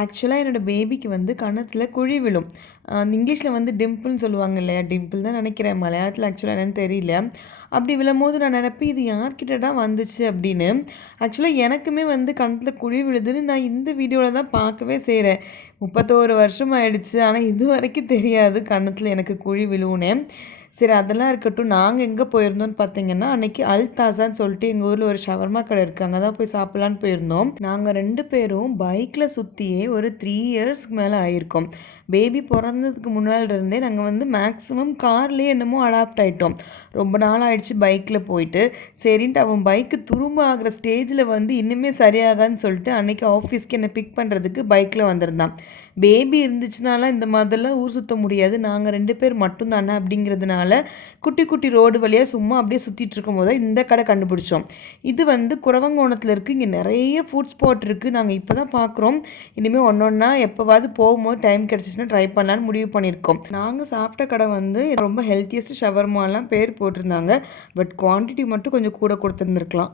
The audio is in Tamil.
ஆக்சுவலாக என்னோடய பேபிக்கு வந்து கன்னத்தில் குழி விழும். இங்கிலீஷில் வந்து டிம்பிள்னு சொல்லுவாங்க இல்லையா? டிம்பிள் தான் நினைக்கிறேன். மலையாளத்தில் ஆக்சுவலாக என்னென்னு தெரியல. அப்படி விழும்போது நான் நினைப்பேன், இது யார்கிட்டடா வந்துச்சு அப்படின்னு. ஆக்சுவலாக எனக்குமே வந்து கன்னத்தில் குழி விழுதுன்னு நான் இந்த வீடியோவில் தான் பார்க்கவே செய்கிறேன். 31 வருஷம் ஆயிடுச்சு. ஆனால் இது வரைக்கும் தெரியாது கன்னத்தில் எனக்கு குழி விழுவுனே. சரி அதெல்லாம் இருக்கட்டும். நாங்கள் எங்கே போயிருந்தோம்னு பார்த்தீங்கன்னா, அன்றைக்கி அல் தாசான்னு சொல்லிட்டு எங்கள் ஊரில் ஒரு ஷவர்மா கடை இருக்குது. அங்கே தான் போய் சாப்பிட்லான்னு போயிருந்தோம். நாங்கள் 2 பேரும் பைக்கில் சுற்றியே ஒரு 3 இயர்ஸ்க்கு மேலே ஆகியிருக்கோம். பேபி பிறந்ததுக்கு முன்னாடி இருந்தே நாங்கள் வந்து மேக்ஸிமம் கார்லேயே என்னமோ அடாப்ட் ஆகிட்டோம். ரொம்ப நாள் ஆகிடுச்சு பைக்கில் போயிட்டு. சரின்ட்டு அவன் பைக்கு துரும்ப ஆகிற ஸ்டேஜில் வந்து இன்னுமே சரியாகான்னு சொல்லிட்டு அன்றைக்கி ஆஃபீஸ்க்கு என்னை பிக் பண்ணுறதுக்கு பைக்கில் வந்திருந்தான். பேபி இருந்துச்சுனாலாம் இந்த மாதிரிலாம் ஊர் சுற்ற முடியாது. நாங்கள் 2 பேர் மட்டும்தானே அப்படிங்கிறதுனால குட்டி குட்டி ரோடு வழியாக சும்மா அப்படியே சுற்றிட்டு இருக்கும் போது இந்த கடை கண்டுபிடிச்சோம். இது வந்து குறவங்கோணத்தில் இருக்குது. இங்கே நிறைய ஃபுட் ஸ்பாட் இருக்குது. நாங்கள் இப்போ தான் பார்க்குறோம். இனிமேல் ஒன்றா எப்போவாது போகும்போது டைம் கிடச்சிச்சுன்னா ட்ரை பண்ணலான்னு முடிவு பண்ணியிருக்கோம். நாங்கள் சாப்பிட்ட கடை வந்து ரொம்ப ஹெல்த்தியஸ்ட் ஷவர்மாலாம் பேர் போட்டிருந்தாங்க. பட் குவான்டிட்டி மட்டும் கொஞ்சம் கூட கொடுத்துருந்துருக்கலாம்.